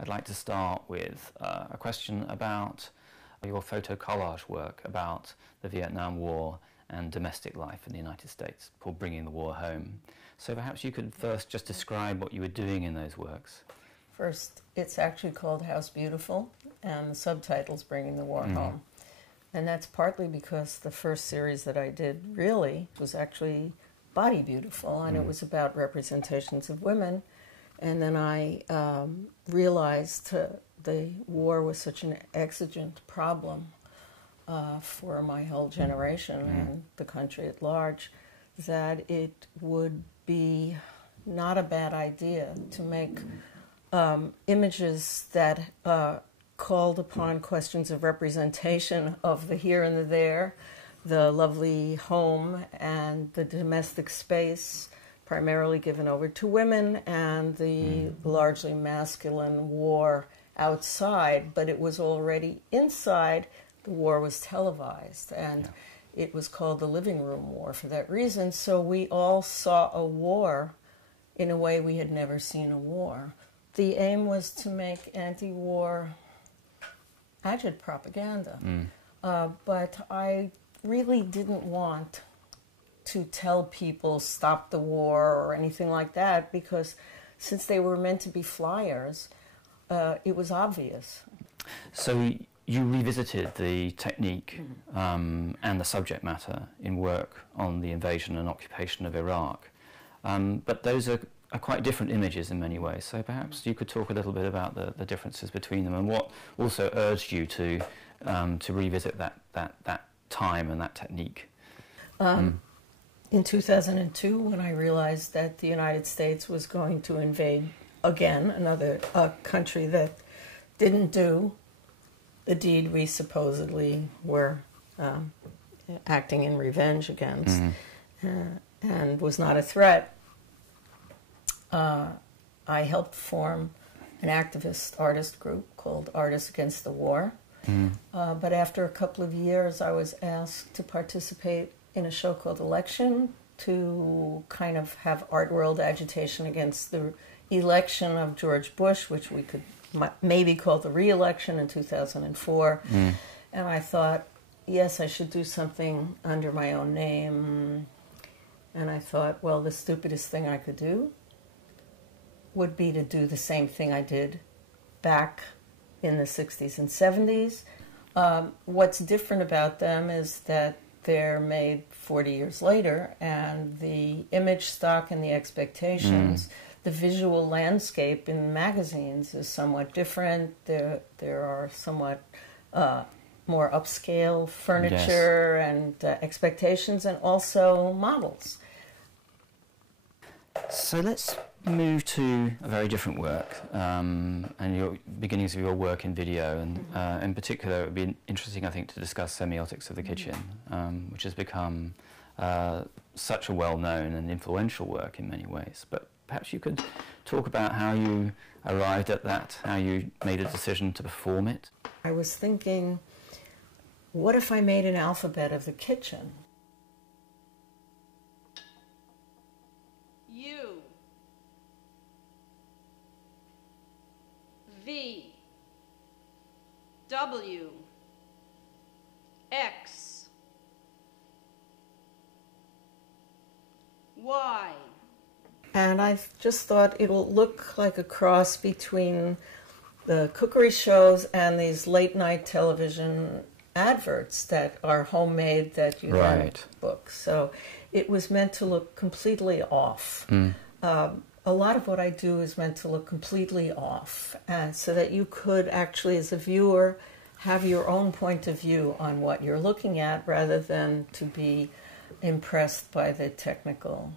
I'd like to start with a question about your photo collage work about the Vietnam War and domestic life in the United States, called Bringing the War Home. So perhaps you could first just describe what you were doing in those works. First, it's actually called House Beautiful, and the subtitle's Bringing the War Home. And that's partly because the first series that I did really was actually Body Beautiful, and it was about representations of women. And then I realized the war was such an exigent problem for my whole generation and the country at large, that it would be not a bad idea to make images that called upon questions of representation of the here and the there, the lovely home and the domestic space, primarily given over to women, and the largely masculine war outside, but it was already inside. The war was televised, and it was called the living room war for that reason. So we all saw a war in a way we had never seen a war. The aim was to make anti-war agit propaganda, but I really didn't want to tell people stop the war or anything like that, because since they were meant to be flyers, it was obvious. So you revisited the technique and the subject matter in work on the invasion and occupation of Iraq, but those are quite different images in many ways. So perhaps you could talk a little bit about the differences between them and what also urged you to revisit that time and that technique. In 2002, when I realized that the United States was going to invade again another country that didn't do the deed we supposedly were acting in revenge against, and was not a threat, I helped form an activist artist group called Artists Against the War. But after a couple of years, I was asked to participate in a show called Election, to kind of have art world agitation against the election of George Bush, which we could maybe call the re-election in 2004. And I thought, yes, I should do something under my own name. And I thought, well, the stupidest thing I could do would be to do the same thing I did back in the 60s and 70s. What's different about them is that they're made 40 years later, and the image stock and the expectations, the visual landscape in magazines is somewhat different. There are somewhat more upscale furniture and expectations, and also models. So let's move to a very different work, and your beginnings of your work in video, and in particular it would be interesting, I think, to discuss Semiotics of the Kitchen, which has become such a well-known and influential work in many ways. But perhaps you could talk about how you arrived at that, how you made a decision to perform it. I was thinking, what if I made an alphabet of the kitchen? U, V, W, X, Y. And I just thought it'll look like a cross between the cookery shows and these late night television adverts that are homemade that you write books. So it was meant to look completely off. A lot of what I do is meant to look completely off, and so that you could actually, as a viewer, have your own point of view on what you're looking at, rather than to be impressed by the technical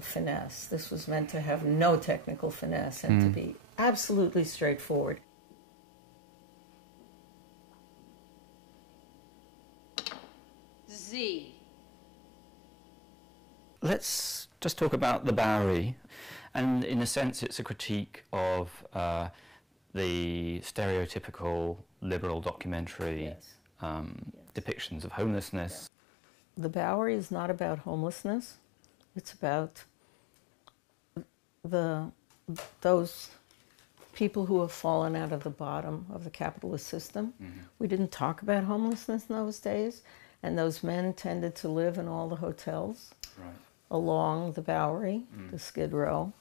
finesse. This was meant to have no technical finesse and to be absolutely straightforward. Z. Let's just talk about the Bowery, and in a sense it's a critique of the stereotypical liberal documentary depictions of homelessness. The Bowery is not about homelessness. It's about those people who have fallen out of the bottom of the capitalist system. We didn't talk about homelessness in those days, and those men tended to live in all the hotels along the Bowery, the Skid Row.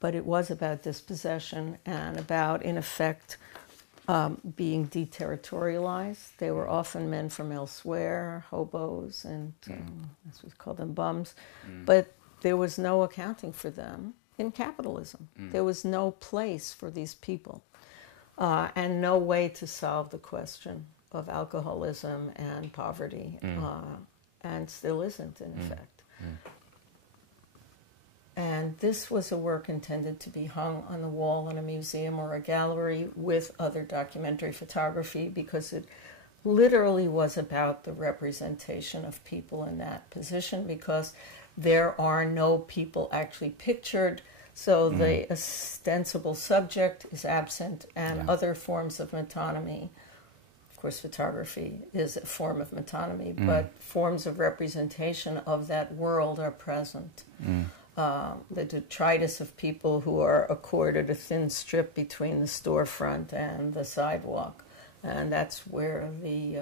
But it was about dispossession and about, in effect, being deterritorialized. They were often men from elsewhere, hobos, and as we call them, bums. But there was no accounting for them in capitalism. There was no place for these people, and no way to solve the question of alcoholism and poverty, and still isn't, in effect. And this was a work intended to be hung on the wall in a museum or a gallery with other documentary photography, because it literally was about the representation of people in that position, because there are no people actually pictured, so the ostensible subject is absent, and other forms of metonymy. Of course, photography is a form of metonymy, but forms of representation of that world are present. The detritus of people who are accorded a thin strip between the storefront and the sidewalk, and that's where the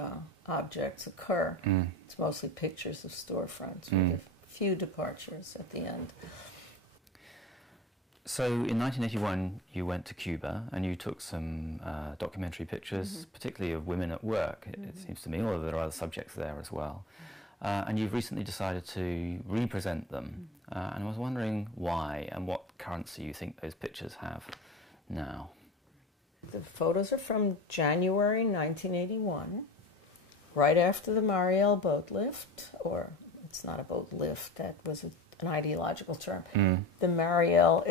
objects occur. It's mostly pictures of storefronts with a few departures at the end. So in 1981 you went to Cuba and you took some documentary pictures, particularly of women at work, it seems to me, although there are other subjects there as well. And you've recently decided to represent them. And I was wondering why and what currency you think those pictures have now. The photos are from January 1981, right after the Mariel boat lift, or it's not a boat lift, that was an ideological term. The Mariel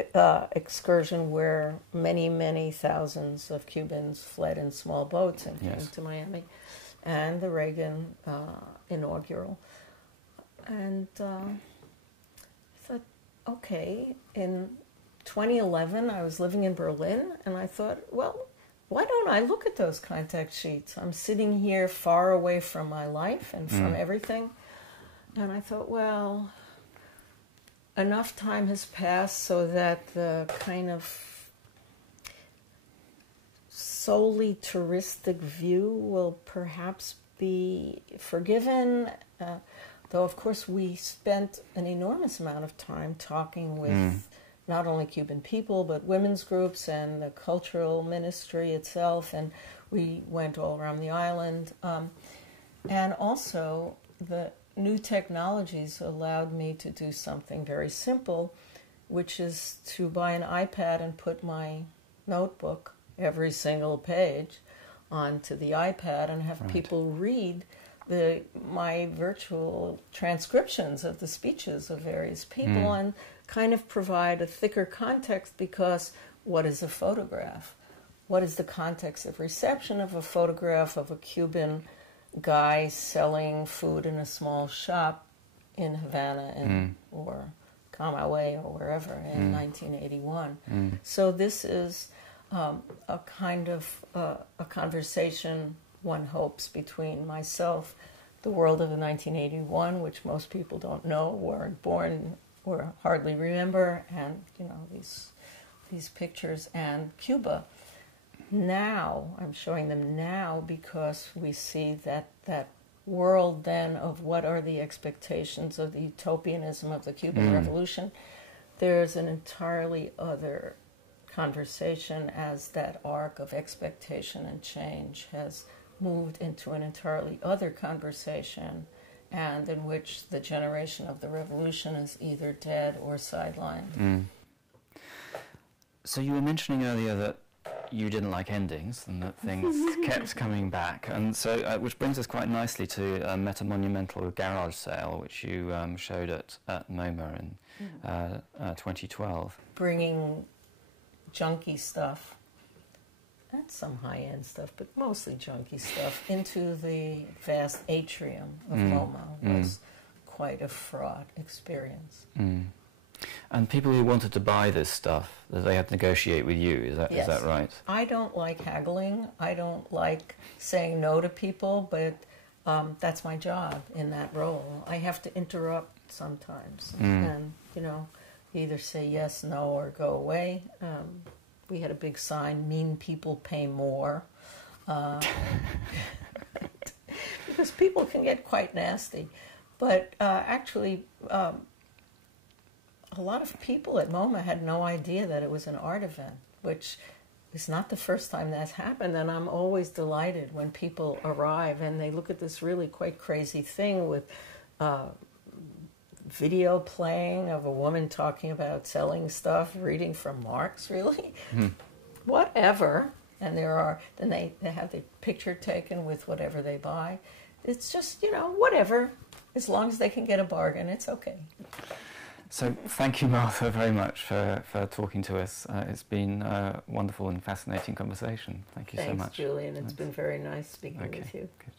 excursion, where many, many thousands of Cubans fled in small boats and came to Miami, and the Reagan inaugural. And I thought, okay, in 2011 I was living in Berlin, and I thought, well, why don't I look at those contact sheets? I'm sitting here far away from my life and from everything. And I thought, well, enough time has passed so that the kind of solely touristic view will perhaps be forgiven, though of course we spent an enormous amount of time talking with not only Cuban people but women's groups and the cultural ministry itself, and we went all around the island, and also the new technologies allowed me to do something very simple, which is to buy an iPad and put my notebook, every single page, onto the iPad and have people read my virtual transcriptions of the speeches of various people and kind of provide a thicker context, because what is a photograph? What is the context of reception of a photograph of a Cuban guy selling food in a small shop in Havana or Camagüey or wherever in 1981? So this is a kind of a conversation, one hopes, between myself, the world of the 1981, which most people don't know, weren't born or hardly remember, and these pictures, and Cuba. Now, I'm showing them now because we see that world then of what are the expectations of the utopianism of the Cuban Revolution. There's an entirely other conversation as that arc of expectation and change has moved into an entirely other conversation, and in which the generation of the revolution is either dead or sidelined. So you were mentioning earlier that you didn't like endings and that things kept coming back, and so which brings us quite nicely to a Monumental garage sale which you showed at MoMA in 2012. Bringing Junky stuff, and some high-end stuff, but mostly junky stuff, into the vast atrium of MoMA was quite a fraught experience. And people who wanted to buy this stuff, they had to negotiate with you, is that right? I don't like haggling. I don't like saying no to people, but that's my job in that role. I have to interrupt sometimes and, either say yes, no, or go away. we had a big sign, "Mean people pay more," because people can get quite nasty. But actually, a lot of people at MoMA had no idea that it was an art event, which is not the first time that's happened. And I'm always delighted when people arrive and they look at this really quite crazy thing with video playing of a woman talking about selling stuff, reading from Marx, really. Whatever. And then they have the picture taken with whatever they buy. It's just, whatever. As long as they can get a bargain, it's okay. So thank you, Martha, very much for talking to us. It's been a wonderful and fascinating conversation. Thank you so much. Thanks, Julian. It's been very nice speaking with you. Good.